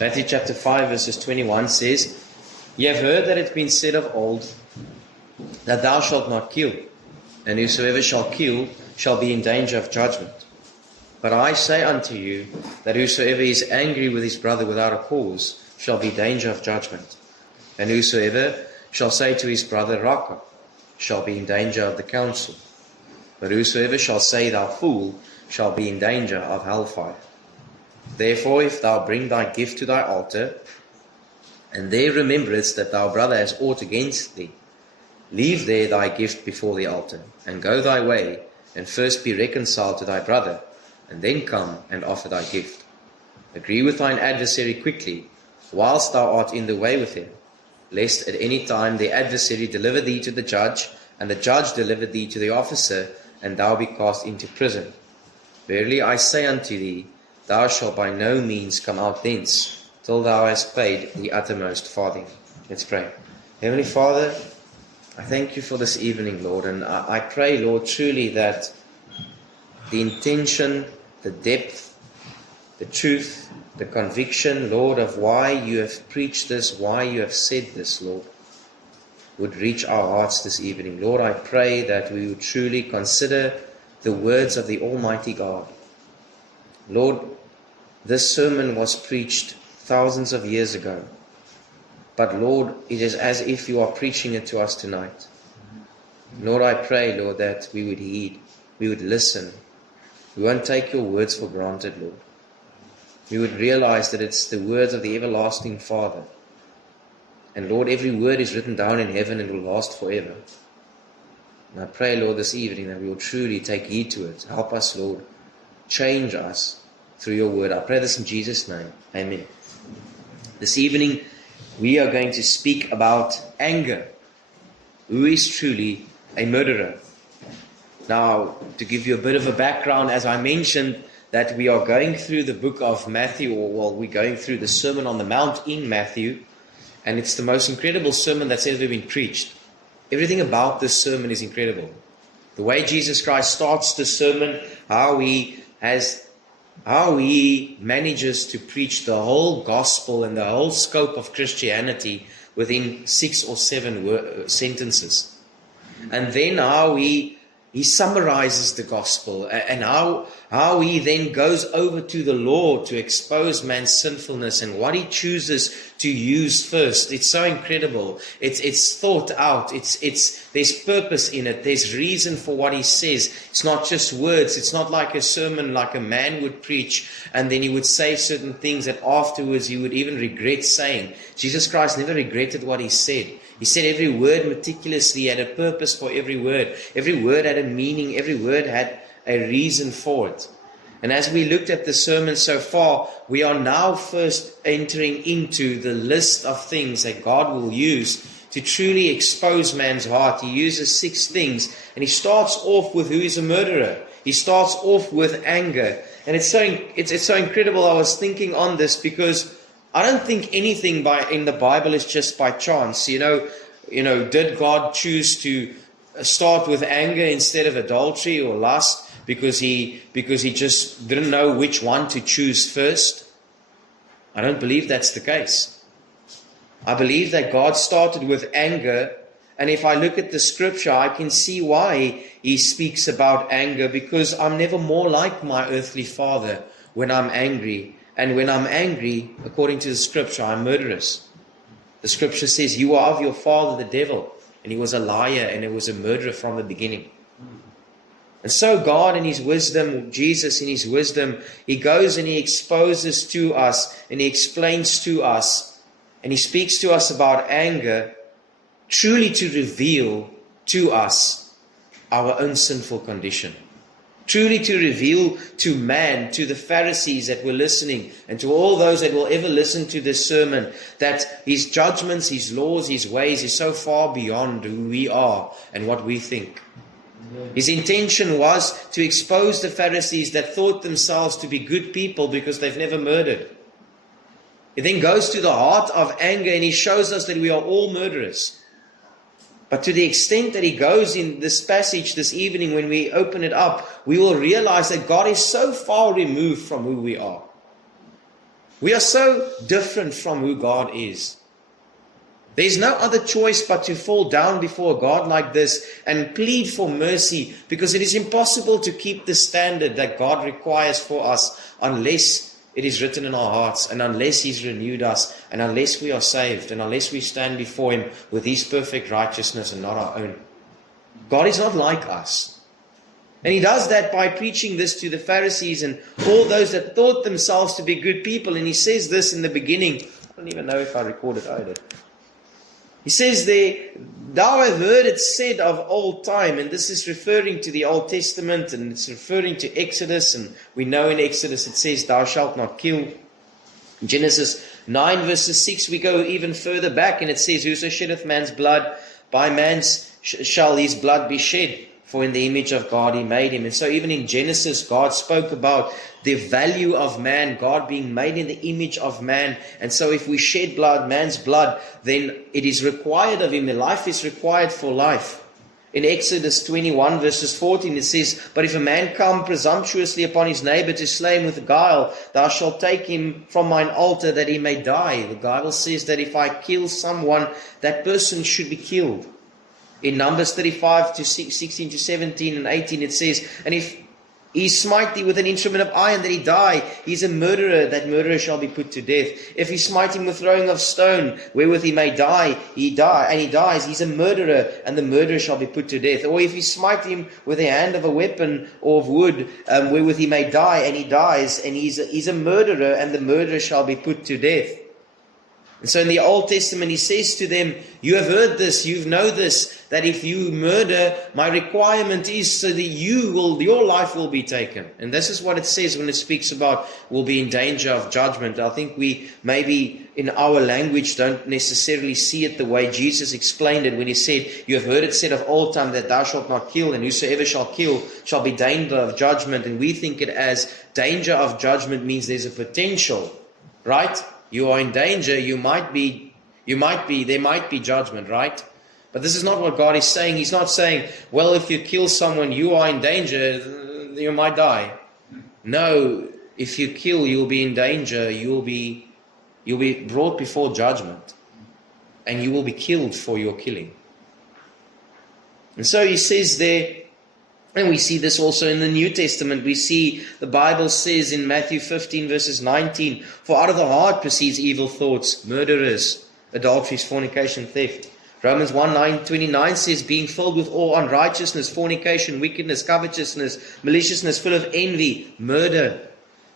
Matthew chapter 5 verses 21 says, "Ye have heard that it hath been said of old, that thou shalt not kill, and whosoever shall kill shall be in danger of judgment. But I say unto you, that whosoever is angry with his brother without a cause shall be in danger of judgment. And whosoever shall say to his brother, Raca, shall be in danger of the council. But whosoever shall say, Thou fool, shall be in danger of hellfire. Therefore, if thou bring thy gift to thy altar, and there rememberest that thy brother has aught against thee, leave there thy gift before the altar, and go thy way, and first be reconciled to thy brother, and then come and offer thy gift. Agree with thine adversary quickly, whilst thou art in the way with him, lest at any time the adversary deliver thee to the judge, and the judge deliver thee to the officer, and thou be cast into prison. Verily I say unto thee, thou shalt by no means come out thence, till thou hast paid the uttermost farthing." Let's pray. Heavenly Father, I thank you for this evening, Lord, and I pray, Lord, truly that the intention, the depth, the truth, the conviction, Lord, of why you have preached this, why you have said this, Lord, would reach our hearts this evening. Lord, I pray that we would truly consider the words of the Almighty God. Lord, this sermon was preached thousands of years ago, but Lord, it is as if you are preaching it to us tonight. Lord, I pray, Lord, that we would heed, we would listen. We won't take your words for granted, Lord. We would realize that it's the words of the everlasting Father. And Lord, every word is written down in heaven and will last forever. And I pray, Lord, this evening that we will truly take heed to it. Help us, Lord. Change us through your word. I pray this in Jesus' name. Amen. This evening, we are going to speak about anger. Who is truly a murderer? Now, to give you a bit of a background, as I mentioned, that we are going through the book of Matthew, we're going through the Sermon on the Mount in Matthew, and it's the most incredible sermon that's ever been preached. Everything about this sermon is incredible. The way Jesus Christ starts the sermon, how he manages to preach the whole gospel and the whole scope of Christianity within 6 or 7 sentences. And then how he summarizes the gospel, and how he then goes over to the law to expose man's sinfulness and what he chooses to use first. It's so incredible. It's thought out. There's purpose in it. There's reason for what he says. It's not just words. It's not like a sermon like a man would preach and then he would say certain things that afterwards he would even regret saying. Jesus Christ never regretted what he said. He said every word meticulously, he had a purpose for every word. Every word had a meaning. Every word had a reason for it. And as we looked at the sermon so far, we are now first entering into the list of things that God will use to truly expose man's heart. He uses 6 things, and he starts off with who is a murderer. He starts off with anger. And it's so incredible. I was thinking on this because I don't think anything in the Bible is just by chance. You know, did God choose to start with anger instead of adultery or lust because he just didn't know which one to choose first? I don't believe that's the case. I believe that God started with anger, and if I look at the scripture, I can see why he speaks about anger, because I'm never more like my earthly father when I'm angry. And when I'm angry, according to the scripture, I'm murderous. The scripture says, you are of your father the devil, and he was a liar and he was a murderer from the beginning. And so God in his wisdom, Jesus in his wisdom, he goes and he exposes to us and he explains to us and he speaks to us about anger, truly to reveal to us our own sinful condition. Truly to reveal to man, to the Pharisees that were listening, and to all those that will ever listen to this sermon, that his judgments, his laws, his ways is so far beyond who we are and what we think. His intention was to expose the Pharisees that thought themselves to be good people because they've never murdered. He then goes to the heart of anger and he shows us that we are all murderers. But to the extent that he goes in this passage this evening, when we open it up, we will realize that God is so far removed from who we are. We are so different from who God is. There's no other choice but to fall down before a God like this and plead for mercy, because it is impossible to keep the standard that God requires for us unless it is written in our hearts, and unless He's renewed us, and unless we are saved, and unless we stand before Him with His perfect righteousness and not our own. God is not like us. And He does that by preaching this to the Pharisees and all those that thought themselves to be good people. And He says this in the beginning. I don't even know if I recorded either. He says there, thou have heard it said of old time, and this is referring to the Old Testament, and it's referring to Exodus, and we know in Exodus it says, thou shalt not kill. In Genesis 9 verses 6, we go even further back, and it says, whoso sheddeth man's blood, by man's shall his blood be shed, for in the image of God He made him. And so even in Genesis, God spoke about the value of man, God being made in the image of man. And so if we shed blood, man's blood, then it is required of him. The life is required for life. In Exodus 21 verses 14 it says, but if a man come presumptuously upon his neighbor to slay him with guile, thou shalt take him from mine altar that he may die. The Bible says that if I kill someone, that person should be killed. In Numbers 35 to 16 to 17 and 18 it says, and if he smite thee with an instrument of iron that he die, he is a murderer, that murderer shall be put to death. If he smite him with throwing of stone, wherewith he may die, he dies, he is a murderer, and the murderer shall be put to death. Or if he smite him with the hand of a weapon or of wood, wherewith he may die, and he dies, and he's a murderer, and the murderer shall be put to death. And so in the Old Testament, He says to them, you have heard this, you know this, that if you murder, my requirement is so that your life will be taken. And this is what it says when it speaks about will be in danger of judgment. I think we maybe in our language don't necessarily see it the way Jesus explained it when He said, you have heard it said of old time that thou shalt not kill, and whosoever shall kill shall be danger of judgment. And we think it as danger of judgment means there's a potential, right? You are in danger, there might be judgment, right? But this is not what God is saying. He's not saying, well, if you kill someone, you are in danger, you might die. No, if you kill, you'll be in danger, you'll be brought before judgment, and you will be killed for your killing. And so He says there, and we see this also in the New Testament. We see the Bible says in Matthew 15 verses 19, for out of the heart proceeds evil thoughts, murderers, adulteries, fornication, theft. Romans 1:29 says, being filled with all unrighteousness, fornication, wickedness, covetousness, maliciousness, full of envy, murder.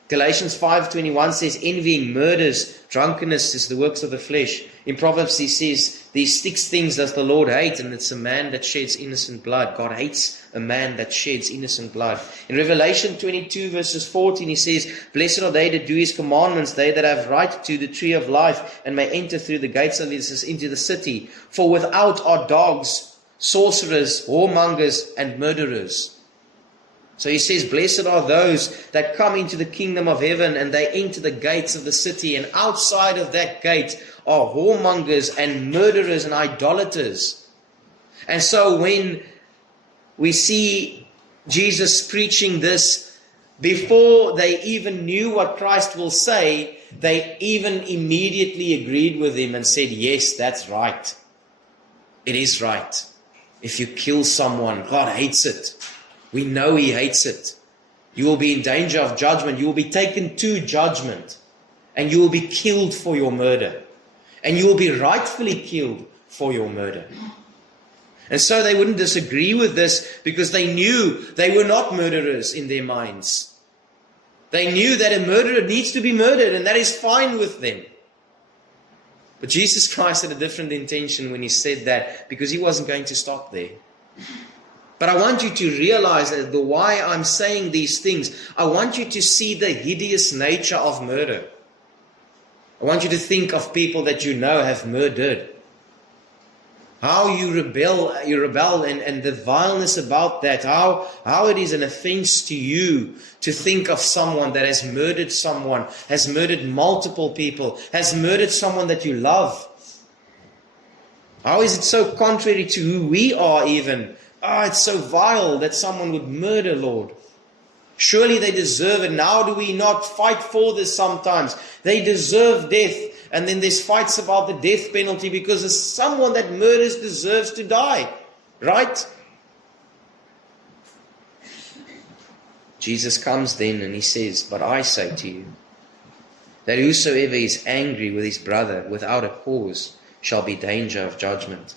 Galatians 5:21 says, envying, murders, drunkenness is the works of the flesh. In Proverbs He says, these 6 things does the Lord hate, and it's a man that sheds innocent blood. God hates a man that sheds innocent blood. In Revelation 22 verses 14 He says, blessed are they that do His commandments, they that have right to the tree of life, and may enter through the gates of His into the city. For without are dogs, sorcerers, whoremongers, and murderers. So He says, blessed are those that come into the kingdom of heaven, and they enter the gates of the city, and outside of that gate are whoremongers and murderers and idolaters. And so when we see Jesus preaching this, before they even knew what Christ will say, they even immediately agreed with Him and said, yes, that's right. It is right. If you kill someone, God hates it. We know He hates it. You will be in danger of judgment. You will be taken to judgment. And you will be killed for your murder. And you will be rightfully killed for your murder. And so they wouldn't disagree with this, because they knew they were not murderers in their minds. They knew that a murderer needs to be murdered, and that is fine with them. But Jesus Christ had a different intention when He said that, because He wasn't going to stop there. But I want you to realize that the why I'm saying these things, I want you to see the hideous nature of murder. I want you to think of people that you know have murdered. How you rebel and the vileness about that. How it is an offense to you to think of someone that has murdered someone, has murdered multiple people, has murdered someone that you love. How is it so contrary to who we are even? It's so vile that someone would murder, Lord. Surely they deserve it. Now do we not fight for this sometimes? They deserve death. And then there's fights about the death penalty because someone that murders deserves to die. Right? Jesus comes then and he says, but I say to you, that whosoever is angry with his brother without a cause shall be danger of judgment.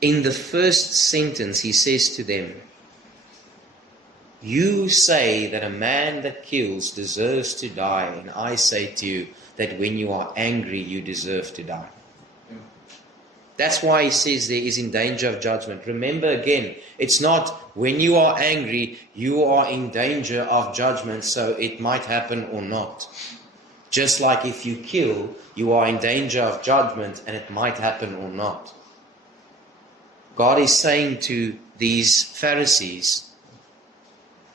In the first sentence he says to them, you say that a man that kills deserves to die, and I say to you that when you are angry you deserve to die. That's why he says there is in danger of judgment. Remember again, it's not when you are angry you are in danger of judgment, so it might happen or not. Just like if you kill, you are in danger of judgment and it might happen or not. God is saying to these Pharisees,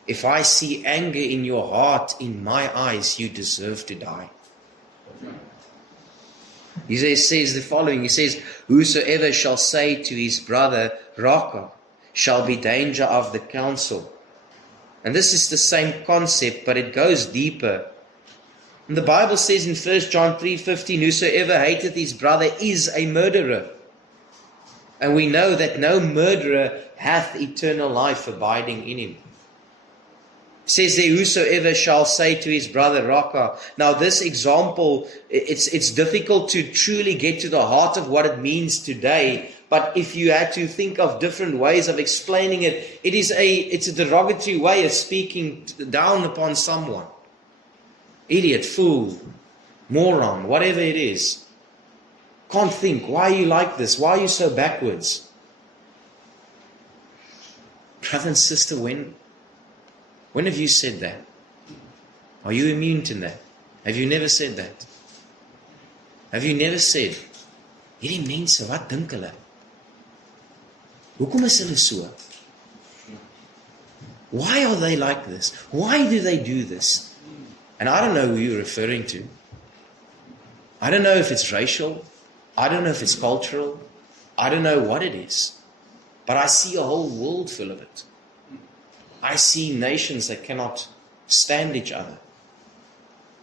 if I see anger in your heart, in my eyes, you deserve to die. He says the following, he says, whosoever shall say to his brother, Raka, shall be danger of the council. And this is the same concept, but it goes deeper. And the Bible says in 1 John 3:15, whosoever hateth his brother is a murderer. And we know that no murderer hath eternal life abiding in him. It says there, whosoever shall say to his brother, Raka. Now this example, it's difficult to truly get to the heart of what it means today. But if you had to think of different ways of explaining it, it's a derogatory way of speaking down upon someone. Idiot, fool, moron, whatever it is. Can't think. Why are you like this? Why are you so backwards? Brother and sister, when have you said that? Are you immune to that? Have you never said that? Have you never said, hierdie mense, wat dink hulle? Hoekom is hulle so? Why are they like this? Why do they do this? And I don't know who you're referring to. I don't know if it's racial. I don't know if it's cultural. I don't know what it is. But I see a whole world full of it. I see nations that cannot stand each other.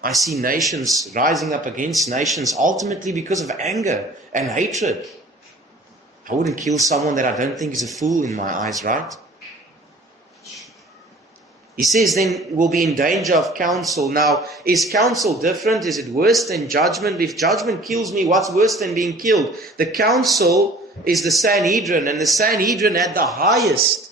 I see nations rising up against nations ultimately because of anger and hatred. I wouldn't kill someone that I don't think is a fool in my eyes, right? He says then we'll be in danger of counsel. Now, is counsel different? Is it worse than judgment? If judgment kills me, what's worse than being killed? The council is the Sanhedrin, and the Sanhedrin had the highest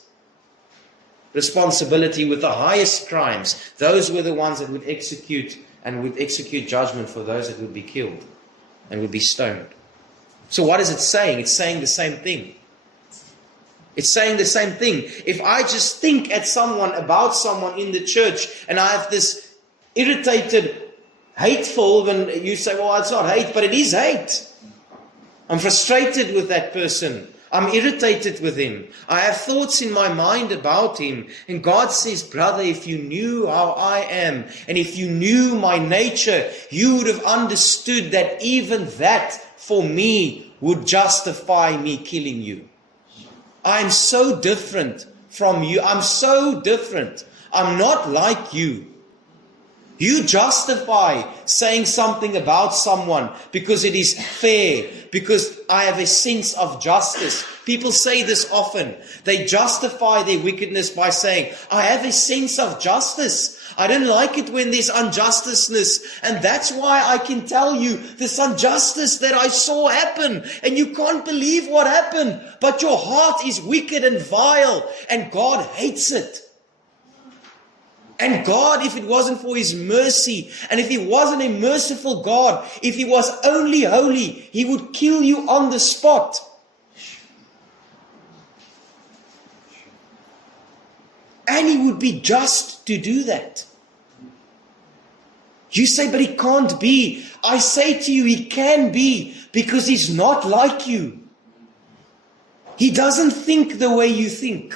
responsibility with the highest crimes. Those were the ones that would execute and would execute judgment for those that would be killed and would be stoned. So what is it saying? It's saying the same thing. It's saying the same thing. If I just think at someone, about someone in the church, and I have this irritated, hateful, when you say, well, it's not hate, but it is hate. I'm frustrated with that person. I'm irritated with him. I have thoughts in my mind about him. And God says, brother, if you knew how I am, and if you knew my nature, you would have understood that even that, for me, would justify me killing you. I'm so different from you. I'm so different. I'm not like you. You justify saying something about someone because it is fair, because I have a sense of justice. People say this often. They justify their wickedness by saying, I have a sense of justice. I don't like it when there's injusticeness. And that's why I can tell you this injustice that I saw happen. And you can't believe what happened. But your heart is wicked and vile. And God hates it. And God, if it wasn't for His mercy, and if He wasn't a merciful God, if He was only holy, He would kill you on the spot. And He would be just to do that. You say, but He can't be. I say to you, He can be, because He's not like you. He doesn't think the way you think.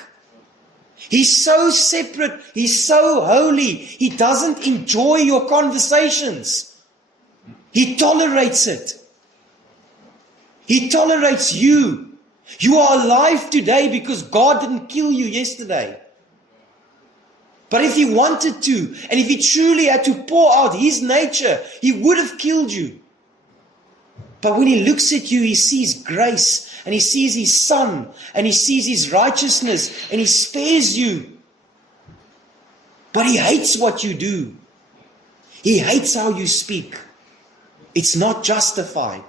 He's so separate. He's so holy. He doesn't enjoy your conversations. He tolerates it. He tolerates you. You are alive today because God didn't kill you yesterday. But if he wanted to, and if he truly had to pour out his nature, he would have killed you. But when he looks at you, he sees grace, and he sees his Son, and he sees his righteousness, and he spares you. But he hates what you do. He hates how you speak. It's not justified.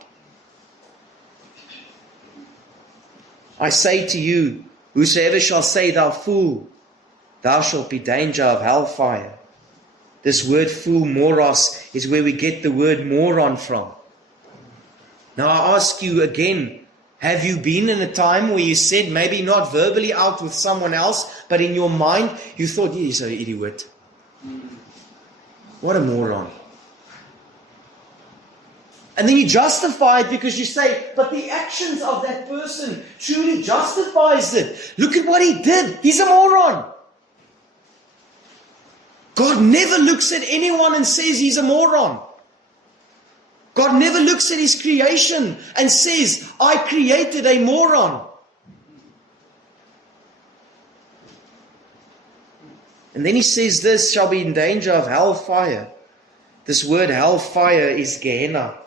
I say to you, whosoever shall say, thou fool, thou shalt be danger of hellfire. This word fool, moros, is where we get the word moron from. Now I ask you again, have you been in a time where you said, maybe not verbally out with someone else, but in your mind, you thought, he's an idiot. What a moron. And then you justify it because you say, but the actions of that person truly justifies it. Look at what he did. He's a moron. God never looks at anyone and says he's a moron. God never looks at his creation and says, I created a moron. And then he says this shall be in danger of hellfire. This word hellfire is Gehenna,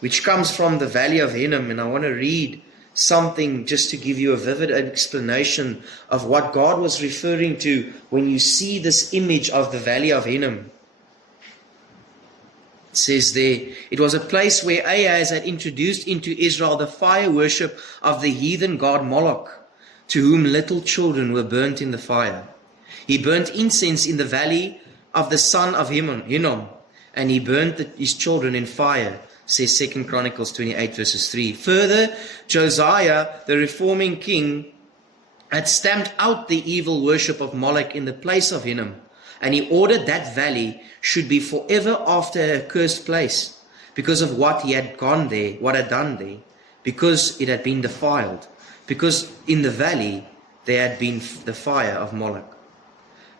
which comes from the valley of Hinnom. And I want to read something just to give you a vivid explanation of what God was referring to when you see this image of the valley of Hinnom. It says there, it was a place where Ahaz had introduced into Israel the fire worship of the heathen god Moloch, to whom little children were burnt in the fire. He burnt incense in the valley of the son of Hinnom, and he burnt his children in fire, says 2 Chronicles 28 verses 3. Further, Josiah, the reforming king, had stamped out the evil worship of Moloch in the place of Hinnom, and he ordered that valley should be forever after a cursed place, because of what he had gone there, what had done there, because it had been defiled, because in the valley there had been the fire of Moloch.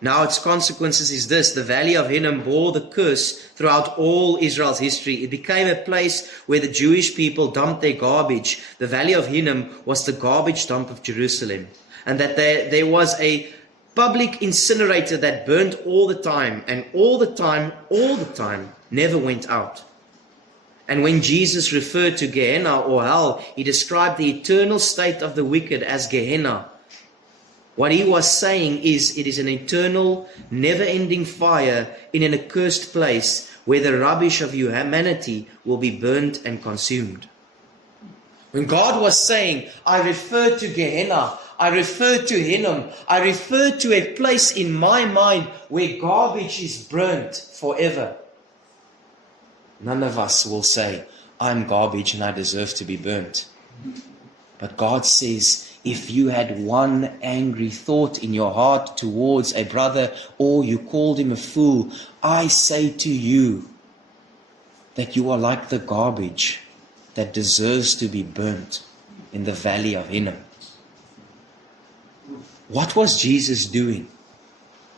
Now its consequences is this: the valley of Hinnom bore the curse throughout all Israel's history. It became a place where the Jewish people dumped their garbage. The valley of Hinnom was the garbage dump of Jerusalem. And that there was a public incinerator that burned all the time, and all the time, never went out. And when Jesus referred to Gehenna or hell, he described the eternal state of the wicked as Gehenna. What he was saying is, it is an eternal, never-ending fire in an accursed place where the rubbish of humanity will be burnt and consumed. When God was saying, I refer to Gehenna, I refer to Hinnom, I refer to a place in my mind where garbage is burnt forever. None of us will say, I'm garbage and I deserve to be burnt. But God says, if you had one angry thought in your heart towards a brother, or you called him a fool, I say to you that you are like the garbage that deserves to be burnt in the valley of Hinnom. What was Jesus doing?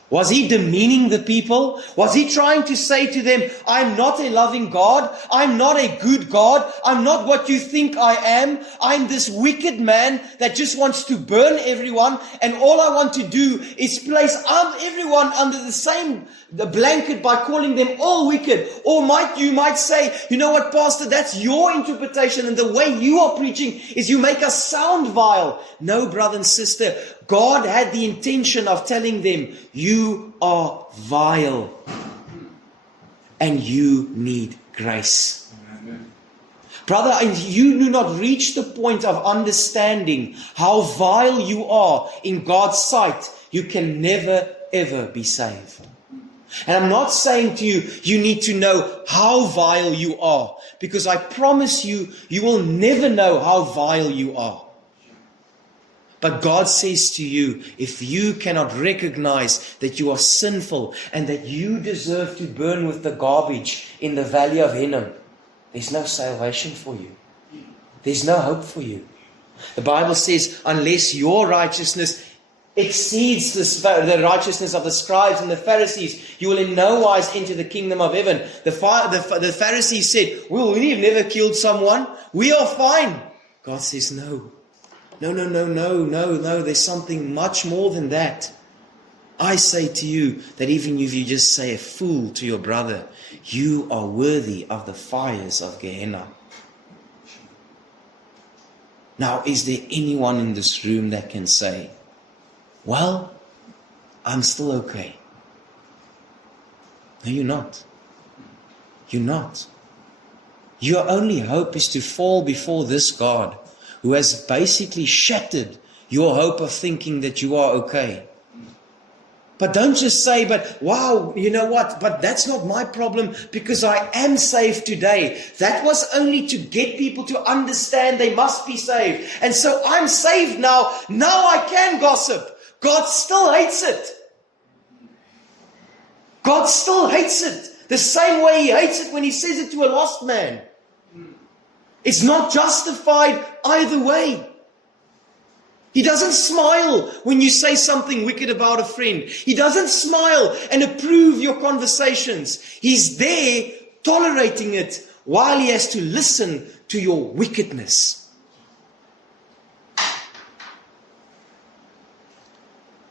Was he demeaning the people? Was he trying to say to them, I'm not a loving God. I'm not a good God. I'm not what you think I am. I'm this wicked man that just wants to burn everyone. And all I want to do is place everyone under the blanket by calling them all wicked. Or you might say, you know what, Pastor, that's your interpretation. And the way you are preaching is you make us sound vile. No, brother and sister. God had the intention of telling them, you are vile and you need grace. Amen. Brother, and you do not reach the point of understanding how vile you are in God's sight, you can never ever be saved. And I'm not saying to you, you need to know how vile you are, because I promise you, you will never know how vile you are. But God says to you, if you cannot recognize that you are sinful and that you deserve to burn with the garbage in the valley of Hinnom, there's no salvation for you. There's no hope for you. The Bible says, unless your righteousness exceeds the righteousness of the scribes and the Pharisees, you will in no wise enter the kingdom of heaven. The Pharisees said, well, we've never killed someone. We are fine. God says, no. No. There's something much more than that. I say to you that even if you just say a fool to your brother, you are worthy of the fires of Gehenna. Now, is there anyone in this room that can say, well, I'm still okay? No, you're not. You're not. Your only hope is to fall before this God who has basically shattered your hope of thinking that you are okay. But don't just say, but wow, you know what? But that's not my problem because I am saved today. That was only to get people to understand they must be saved. And so I'm saved now. Now I can gossip. God still hates it. God still hates it. The same way He hates it when He says it to a lost man. It's not justified either way. He doesn't smile when you say something wicked about a friend. He doesn't smile and approve your conversations. He's there tolerating it while He has to listen to your wickedness.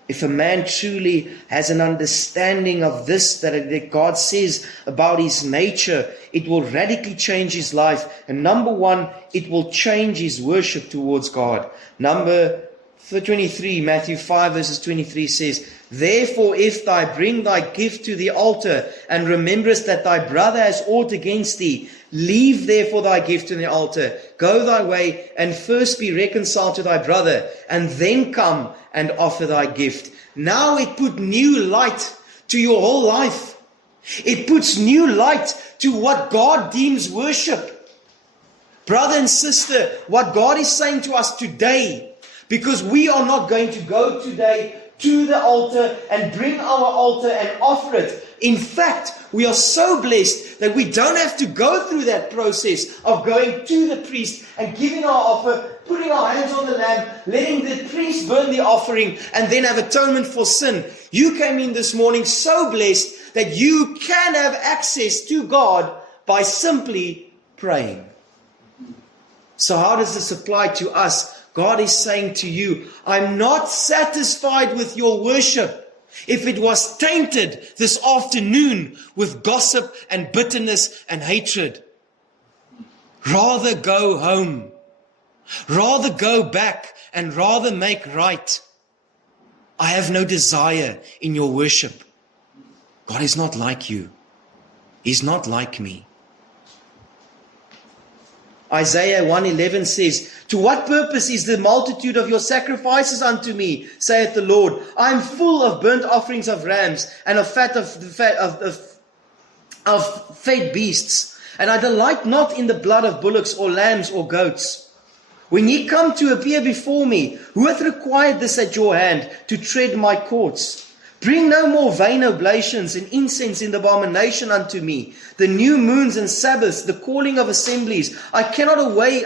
If a man truly has an understanding of this, that God says about His nature, it will radically change his life. And number one, it will change his worship towards God. Number 23, Matthew 5 verses 23 says, therefore, if thou bring thy gift to the altar, and rememberest that thy brother has aught against thee, leave therefore thy gift in the altar, go thy way, and first be reconciled to thy brother, and then come and offer thy gift. Now it put new light to your whole life. It puts new light to what God deems worship. Brother and sister, what God is saying to us today, because we are not going to go today to the altar and bring our altar and offer it. In fact, we are so blessed that we don't have to go through that process of going to the priest and giving our offer, putting our hands on the lamb, letting the priest burn the offering, and then have atonement for sin. You came in this morning so blessed that you can have access to God by simply praying. So how does this apply to us? God is saying to you, I'm not satisfied with your worship if it was tainted this afternoon with gossip and bitterness and hatred. Rather go home. Rather go back and rather make right. I have no desire in your worship. God is not like you. He's not like me. Isaiah 1:11 says, to what purpose is the multitude of your sacrifices unto me, saith the Lord? I am full of burnt offerings of rams, and of fat of fed beasts, and I delight not in the blood of bullocks or lambs or goats. When ye come to appear before me, who hath required this at your hand, to tread my courts? Bring no more vain oblations and incense in the abomination unto me. The new moons and Sabbaths, the calling of assemblies, I cannot away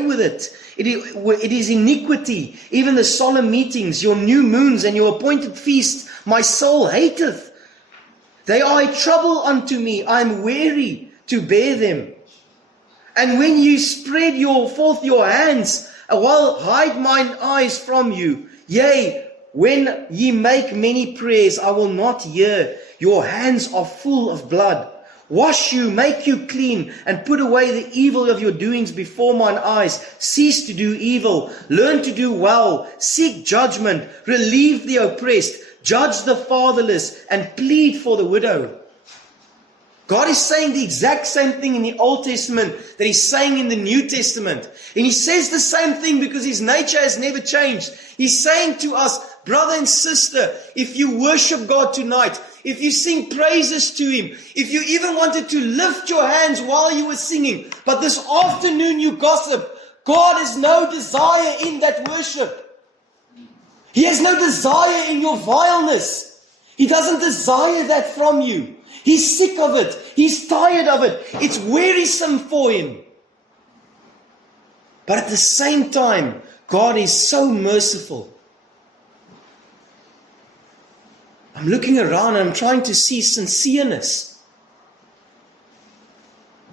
with it. It is iniquity. Even the solemn meetings, your new moons and your appointed feasts, my soul hateth. They are a trouble unto me. I am weary to bear them. And when you spread forth your hands, while hide mine eyes from you, yea, when ye make many prayers, I will not hear. Your hands are full of blood. Wash you, make you clean, and put away the evil of your doings before mine eyes. Cease to do evil. Learn to do well. Seek judgment. Relieve the oppressed. Judge the fatherless, and plead for the widow. God is saying the exact same thing in the Old Testament that He's saying in the New Testament. And He says the same thing because His nature has never changed. He's saying to us, brother and sister, if you worship God tonight, if you sing praises to Him, if you even wanted to lift your hands while you were singing, but this afternoon you gossip, God has no desire in that worship. He has no desire in your vileness. He doesn't desire that from you. He's sick of it. He's tired of it. It's wearisome for Him. But at the same time, God is so merciful. I'm looking around and I'm trying to see sincereness.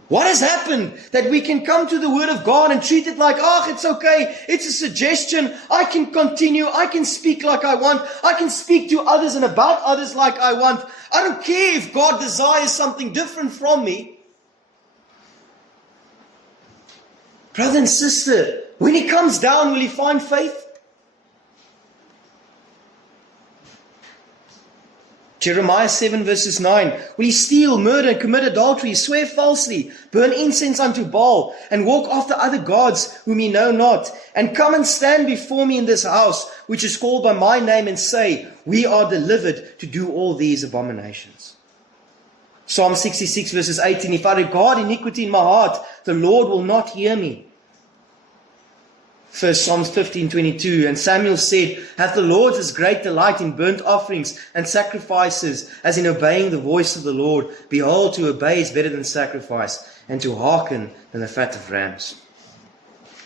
What has happened that we can come to the Word of God and treat it like, oh, it's okay, it's a suggestion, I can continue, I can speak like I want, I can speak to others and about others like I want. I don't care if God desires something different from me. Brother and sister, when He comes down, will He find faith? Jeremiah 7 verses 9. Will he steal, murder, commit adultery, swear falsely, burn incense unto Baal, and walk after other gods whom he know not, and come and stand before me in this house, which is called by my name, and say, we are delivered to do all these abominations? Psalm 66 verses 18. If I regard iniquity in my heart, the Lord will not hear me. First Psalms 15:22, and Samuel said, hath the Lord his great delight in burnt offerings and sacrifices, as in obeying the voice of the Lord? Behold, to obey is better than sacrifice, and to hearken than the fat of rams.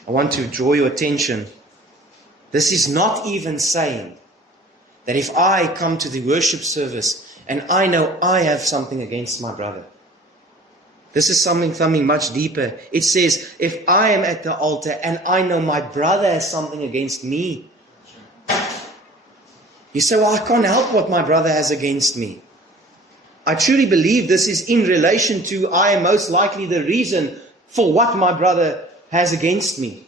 I want to draw your attention. This is not even saying that if I come to the worship service and I know I have something against my brother. This is something much deeper. It says, if I am at the altar and I know my brother has something against me. You say, well, I can't help what my brother has against me. I truly believe this is in relation to I am most likely the reason for what my brother has against me.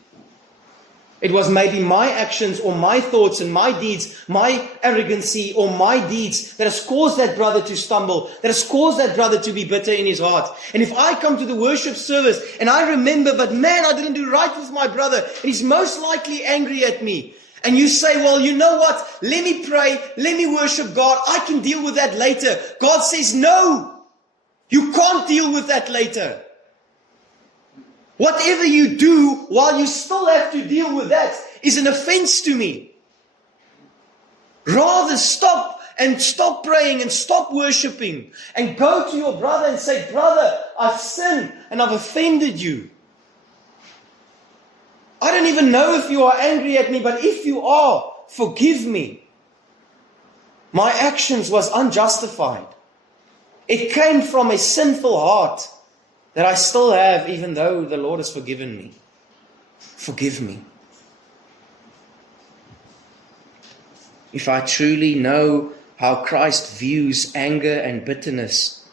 It was maybe my actions or my thoughts and my deeds, my arrogancy or my deeds that has caused that brother to stumble, that has caused that brother to be bitter in his heart. And if I come to the worship service and I remember, but man, I didn't do right with my brother, and he's most likely angry at me. And you say, well, you know what? Let me pray. Let me worship God. I can deal with that later. God says, no, you can't deal with that later. Whatever you do while you still have to deal with that is an offense to me. Rather stop praying and stop worshiping and go to your brother and say, brother, I've sinned and I've offended you. I don't even know if you are angry at me, but if you are, forgive me. My actions was unjustified. It came from a sinful heart that I still have, even though the Lord has forgiven me. Forgive me. If I truly know how Christ views anger and bitterness,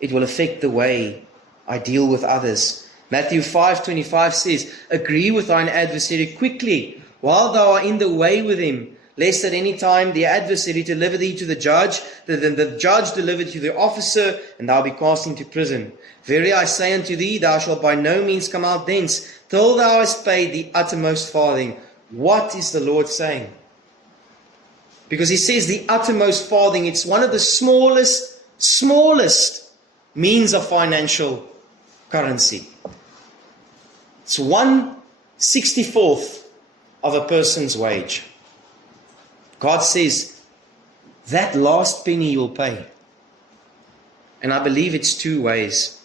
it will affect the way I deal with others. Matthew 5:25 says, agree with thine adversary quickly, while thou art in the way with him, lest at any time the adversary deliver thee to the judge, the judge deliver to the officer, and thou be cast into prison. Verily I say unto thee, thou shalt by no means come out thence, till thou hast paid the uttermost farthing. What is the Lord saying? Because He says the uttermost farthing, it's one of the smallest means of financial currency. It's 1/64 of a person's wage. God says, that last penny you'll pay. And I believe it's two ways.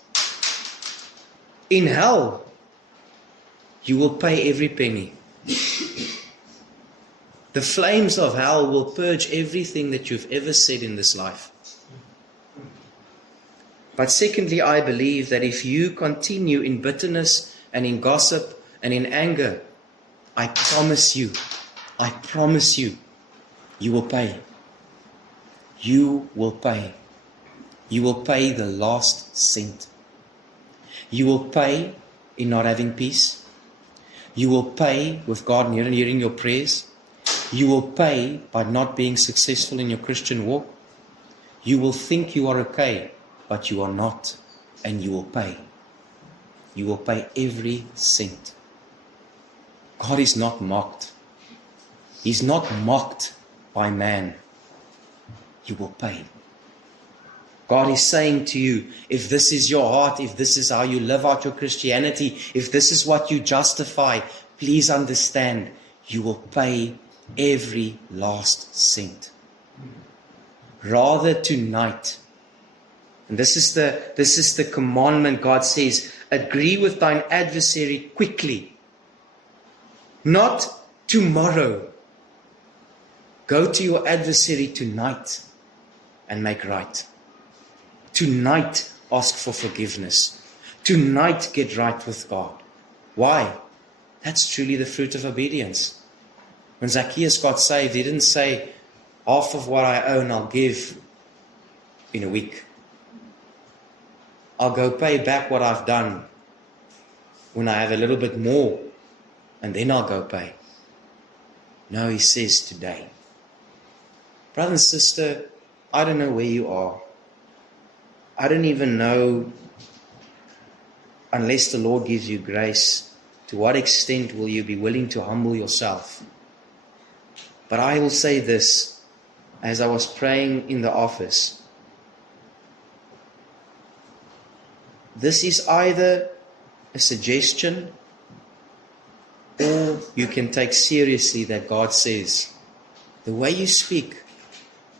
In hell, you will pay every penny. The flames of hell will purge everything that you've ever said in this life. But secondly, I believe that if you continue in bitterness and in gossip and in anger, I promise you, you will pay. You will pay. You will pay the last cent. You will pay in not having peace. You will pay with God not hearing your prayers. You will pay by not being successful in your Christian walk. You will think you are okay, but you are not. And you will pay. You will pay every cent. God is not mocked. He's not mocked by man. You will pay. God is saying to you, if this is your heart, if this is how you live out your Christianity, if this is what you justify, please understand, you will pay every last cent. Rather tonight, and this is the commandment. God says, agree with thine adversary quickly, not tomorrow. Go to your adversary tonight and make right. Tonight, ask for forgiveness. Tonight, get right with God. Why? That's truly the fruit of obedience. When Zacchaeus got saved, he didn't say, half of what I own I'll give in a week. I'll go pay back what I've done when I have a little bit more, and then I'll go pay. No, he says today. Brother and sister, I don't know where you are. I don't even know, unless the Lord gives you grace, to what extent will you be willing to humble yourself. But I will say this, as I was praying in the office, this is either a suggestion, or you can take seriously that God says, the way you speak,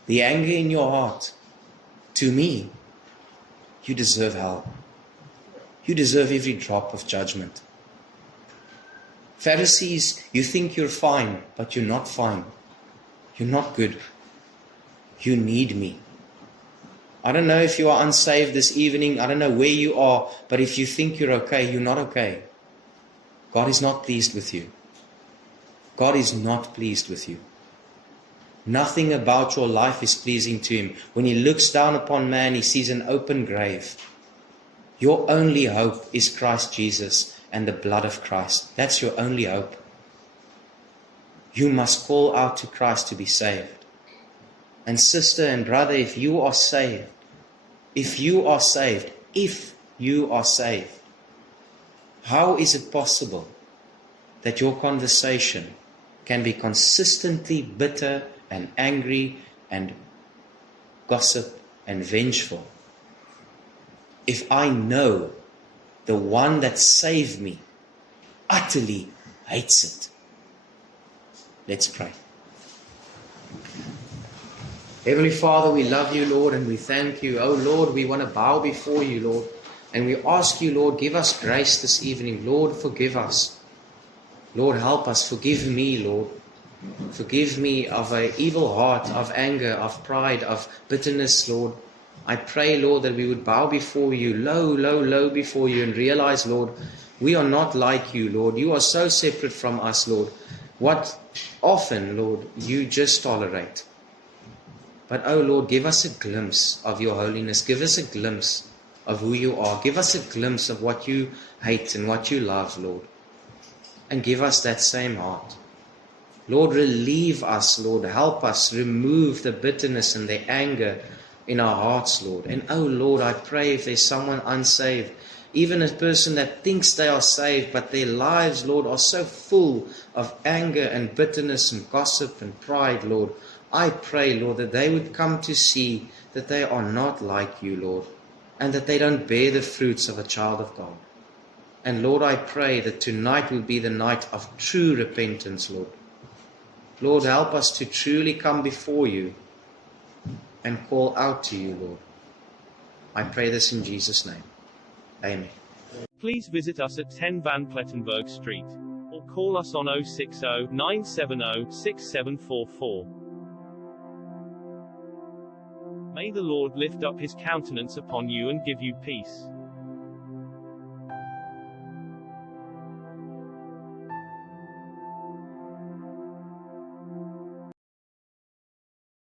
the anger in your heart, to me, you deserve hell. You deserve every drop of judgment. Pharisees, you think you're fine, but you're not fine. You're not good. You need me. I don't know if you are unsaved this evening. I don't know where you are, but if you think you're okay, you're not okay. God is not pleased with you. God is not pleased with you. Nothing about your life is pleasing to Him. When He looks down upon man, He sees an open grave. Your only hope is Christ Jesus and the blood of Christ. That's your only hope. You must call out to Christ to be saved. And sister and brother, if you are saved, how is it possible that your conversation can be consistently bitter and angry and gossip and vengeful if I know the one that saved me utterly hates it? Let's pray. Heavenly Father, we love you, Lord, and we thank you. Oh, Lord, we want to bow before you, Lord. And we ask you, Lord, give us grace this evening. Lord, forgive us. Lord, help us. Forgive me, Lord. Forgive me of an evil heart, of anger, of pride, of bitterness, Lord. I pray, Lord, that we would bow before you, low before you, and realize, Lord, we are not like you, Lord. You are so separate from us, Lord. What often, Lord, you just tolerate. But, oh Lord, give us a glimpse of your holiness. Give us a glimpse of who you are. Give us a glimpse of what you hate and what you love, Lord. And give us that same heart. Lord, relieve us, Lord. Help us remove the bitterness and the anger in our hearts, Lord. And, oh Lord, I pray if there's someone unsaved, even a person that thinks they are saved, but their lives, Lord, are so full of anger and bitterness and gossip and pride, Lord, I pray, Lord, that they would come to see that they are not like you, Lord, and that they don't bear the fruits of a child of God. And Lord, I pray that tonight will be the night of true repentance, Lord. Lord, help us to truly come before you and call out to you, Lord. I pray this in Jesus' name. Amen. Please visit us at 10 Van Plettenberg Street, or call us on 060 970 6744. May the Lord lift up His countenance upon you and give you peace.